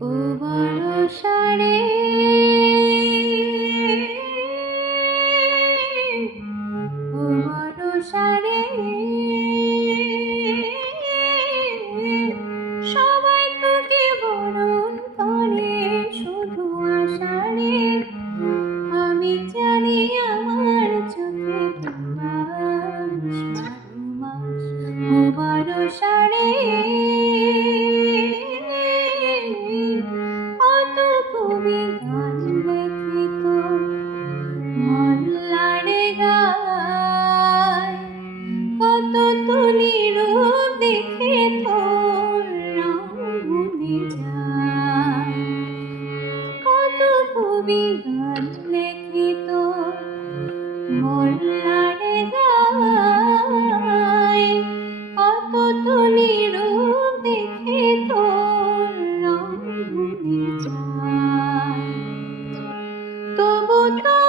ও বর্ষারে ও বর্ষারে সবাই তোকে বরণ করে শুধু আষাঢ়ে আমি জানি আমার চোখে তোমার মাস ও বর্ষারে কত কবি গান লিখিত মল্লারে গায় কত তুলি রূপ দেখে তোর রং ভুলে যায় কত কবি গান লিখিত মল্লারে গায় কত তুলি রূপ দেখে তোর রং ভুলে যায় তবু তো